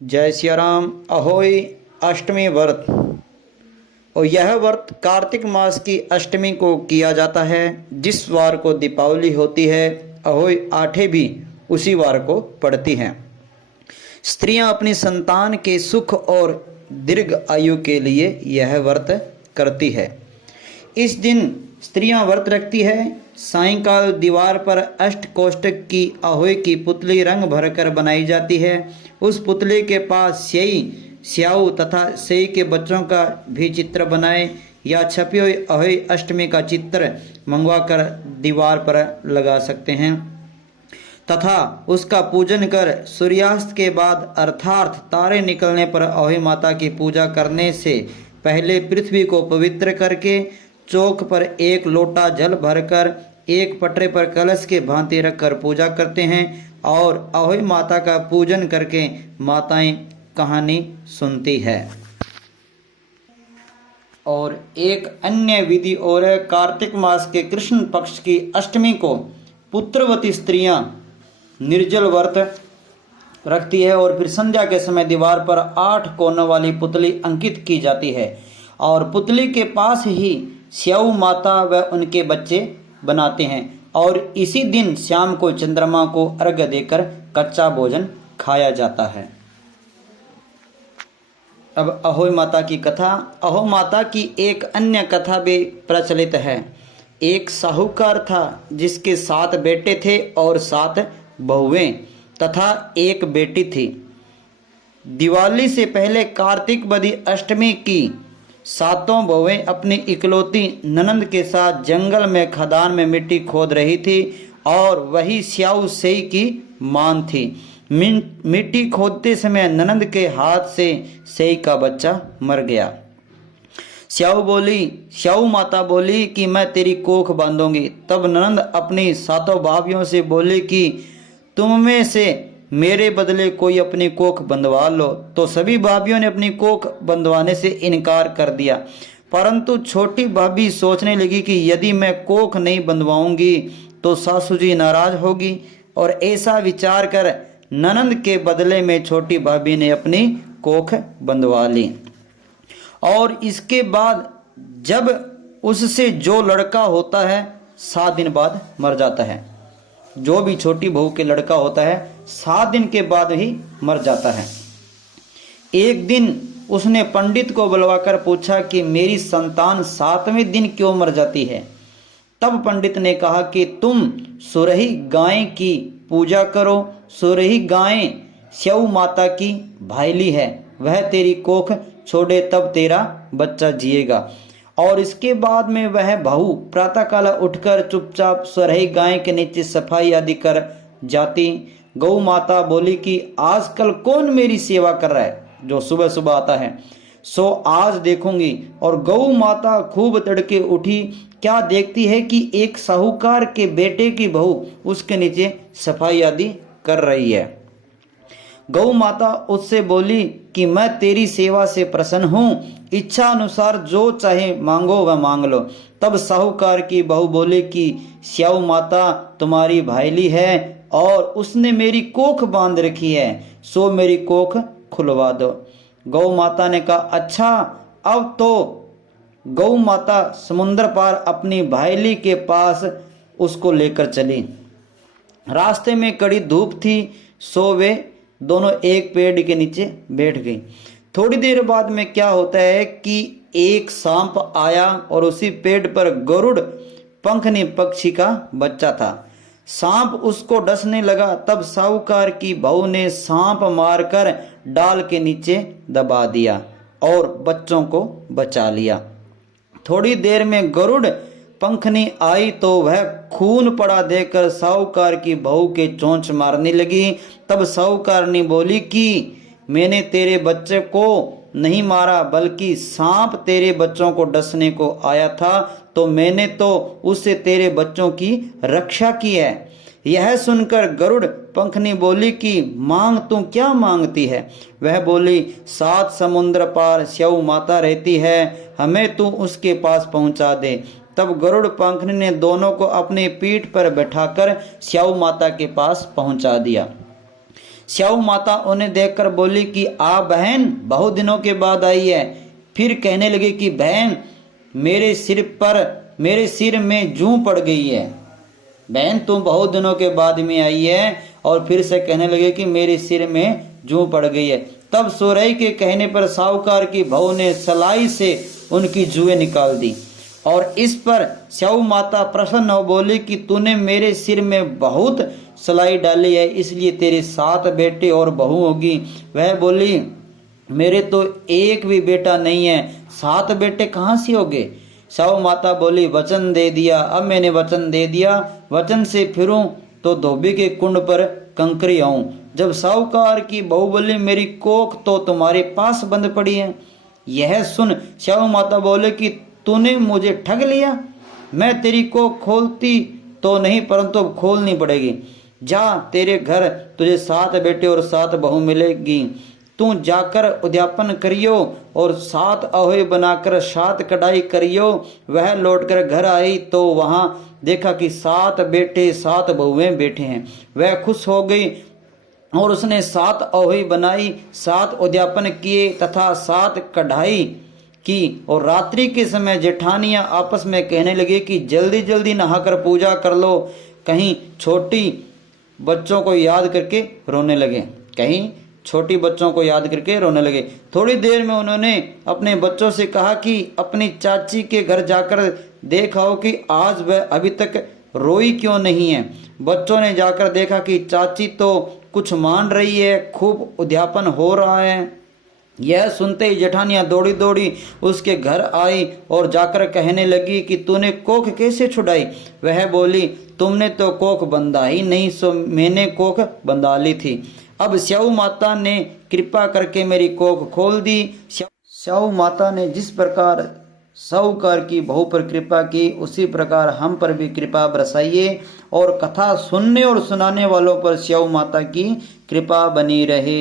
जय सिया राम। अहोई अष्टमी व्रत। और यह व्रत कार्तिक मास की अष्टमी को किया जाता है। जिस वार को दीपावली होती है, अहोई आठे भी उसी वार को पड़ती हैं। स्त्रियां अपनी संतान के सुख और दीर्घ आयु के लिए यह व्रत करती है। इस दिन स्त्रियां व्रत रखती है। सायंकाल दीवार पर अष्टकोष्ठक की अहोई की पुतली रंग भरकर बनाई जाती है। उस पुतले के पास स्याही, स्याऊ तथा स्याही के बच्चों का भी चित्र बनाए या छपी हुई अहोई अष्टमी का चित्र मंगवाकर दीवार पर लगा सकते हैं तथा उसका पूजन कर सूर्यास्त के बाद अर्थात तारे निकलने पर अहोई माता की पूजा करने से पहले पृथ्वी को पवित्र करके चौक पर एक लोटा जल भरकर एक पटरे पर कलश के भांति रखकर पूजा करते हैं और अहोई माता का पूजन करके माताएं कहानी सुनती है। और एक अन्य विधि और है, कार्तिक मास के कृष्ण पक्ष की अष्टमी को पुत्रवती स्त्रियां निर्जल व्रत रखती है और फिर संध्या के समय दीवार पर 8 कोनों वाली पुतली अंकित की जाती है और पुतली के पास ही स्याऊ माता व उनके बच्चे बनाते हैं और इसी दिन शाम को चंद्रमा को अर्घ्य देकर कच्चा भोजन खाया जाता है। अब अहोई माता की कथा। अहोई माता की एक अन्य कथा भी प्रचलित है। एक साहूकार था जिसके 7 बेटे थे और 7 बहुएं तथा एक बेटी थी। दिवाली से पहले कार्तिक बदी अष्टमी की 7 बहुएं अपनी इकलौती ननंद के साथ जंगल में खदान में मिट्टी खोद रही थी और वही स्याऊ सेई की मान थी। मिट्टी खोदते समय ननंद के हाथ से सेई का बच्चा मर गया। स्याऊ माता बोली कि मैं तेरी कोख बांधूंगी। तब ननंद अपनी 7 भाभियों से बोली कि तुम में से मेरे बदले कोई अपनी कोख बंधवा लो। तो सभी भाभियों ने अपनी कोख बंधवाने से इनकार कर दिया, परंतु छोटी भाभी सोचने लगी कि यदि मैं कोख नहीं बंधवाऊंगी तो सासू जी नाराज होगी और ऐसा विचार कर ननंद के बदले में छोटी भाभी ने अपनी कोख बंधवा ली। और इसके बाद जब उससे जो लड़का होता है 7 दिन बाद मर जाता है। जो भी छोटी बहू के लड़का होता है 7 दिन के बाद ही मर जाता है। एक दिन उसने पंडित को बुलवाकर पूछा कि मेरी संतान 7वें दिन क्यों मर जाती है। तब पंडित ने कहा कि तुम सुरही गाय की पूजा करो। सुरही गाय स्याऊ माता की भाईली है, वह तेरी कोख छोड़े तब तेरा बच्चा जिएगा। और इसके बाद में वह बहू प्रातःकाल उठकर चुपचाप सुरही गाय के नीचे सफाई आदि कर जाती। गौ माता बोली कि आजकल कौन मेरी सेवा कर रहा है, जो सुबह सुबह आता है, सो आज देखूंगी। और गौ माता खूब तड़के उठी। क्या देखती है कि एक साहूकार के बेटे की बहू उसके नीचे सफाई आदि कर रही है। गौ माता उससे बोली कि मैं तेरी सेवा से प्रसन्न हूँ, इच्छा अनुसार जो चाहे मांगो वह मांग लो। तब साहूकार की बहू बोली कि स्याऊ माता तुम्हारी भाईली है और उसने मेरी कोख बांध रखी है, सो मेरी कोख खुलवा दो। गौ माता ने कहा अच्छा। अब तो गौ माता समुद्र पार अपनी भाईली के पास उसको लेकर चली। रास्ते में कड़ी धूप थी, सो वे दोनों एक पेड़ के नीचे बैठ गई। थोड़ी देर बाद में क्या होता है कि एक सांप आया और उसी पेड़ पर गरुड़ पंखनी पक्षी का बच्चा था। सांप उसको डसने लगा। तब साहूकार की बहू ने सांप मारकर डाल के नीचे दबा दिया और बच्चों को बचा लिया। थोड़ी देर में गरुड़ पंखनी आई तो वह खून पड़ा देखकर साहूकार की बहू के चोंच मारने लगी। तब साहूकार ने बोली कि मैंने तेरे बच्चे को नहीं मारा, बल्कि सांप तेरे बच्चों को डसने को आया था, तो मैंने तो उससे तेरे बच्चों की रक्षा की है। यह सुनकर गरुड़ पंखनी बोली कि मांग तू क्या मांगती है। वह बोली 7 समुद्र पार स्याऊ माता रहती है, हमें तू उसके पास पहुंचा दे। तब गरुड़ पंखनी ने दोनों को अपनी पीठ पर बैठाकर स्याऊ माता के पास पहुंचा दिया। स्याऊ माता उन्हें देखकर बोली कि आ बहन, बहुत दिनों के बाद आई है। फिर कहने लगी कि बहन, मेरे सिर में जूं पड़ गई है। बहन, तुम बहुत दिनों के बाद में आई है। और फिर से कहने लगे कि मेरे सिर में जूं पड़ गई है। तब सोरई के कहने पर साहूकार की बहू ने सलाई से उनकी जुएं निकाल दी। और इस पर स्याऊ माता प्रसन्न हो बोली कि तूने मेरे सिर में बहुत सलाई डाली है, इसलिए तेरे 7 बेटे और बहू होगी। वह बोली, मेरे तो एक भी बेटा नहीं है, 7 बेटे कहाँ से होंगे। स्याऊ माता बोली, वचन दे दिया, अब मैंने वचन दे दिया, वचन से फिरूं तो धोबी के कुंड पर कंकरी आऊं। जब साहूकार की बहू बोली, मेरी कोख तो तुम्हारे पास बंद पड़ी है। यह सुन स्याऊ माता बोले कि तूने मुझे ठग लिया। मैं तेरी कोख खोलती तो नहीं, परंतु अब खोलनी पड़ेगी। जा, तेरे घर तुझे 7 बेटे और 7 बहू मिलेगी। तू जाकर उद्यापन करियो और 7 अहोई बनाकर 7 कढ़ाई करियो। वह लौटकर घर आई तो वहां देखा कि 7 बेटे 7 बहुएं बैठे हैं। वह खुश हो गई और उसने 7 अहोई बनाई, 7 उद्यापन किए तथा 7 कढ़ाई की। और रात्रि के समय जेठानियां आपस में कहने लगी कि जल्दी जल्दी नहाकर पूजा कर लो, कहीं छोटी बच्चों को याद करके रोने लगे। थोड़ी देर में उन्होंने अपने बच्चों से कहा कि अपनी चाची के घर जाकर देखा कि आज वह अभी तक रोई क्यों नहीं है। बच्चों ने जाकर देखा कि चाची तो कुछ मान रही है, खूब उद्यापन हो रहा है। यह सुनते ही जेठानियां दौड़ी दौड़ी उसके घर आई और जाकर कहने लगी कि तूने कोख कैसे छुड़ाई। वह बोली, तुमने तो कोख बंधा ही नहीं, सो मैंने कोख बंधा ली थी। अब स्याऊ माता ने कृपा करके मेरी कोख खोल दी। स्याऊ माता ने जिस प्रकार साहूकार की बहू पर कृपा की, उसी प्रकार हम पर भी कृपा बरसाइए और कथा सुनने और सुनाने वालों पर स्याऊ माता की कृपा बनी रहे।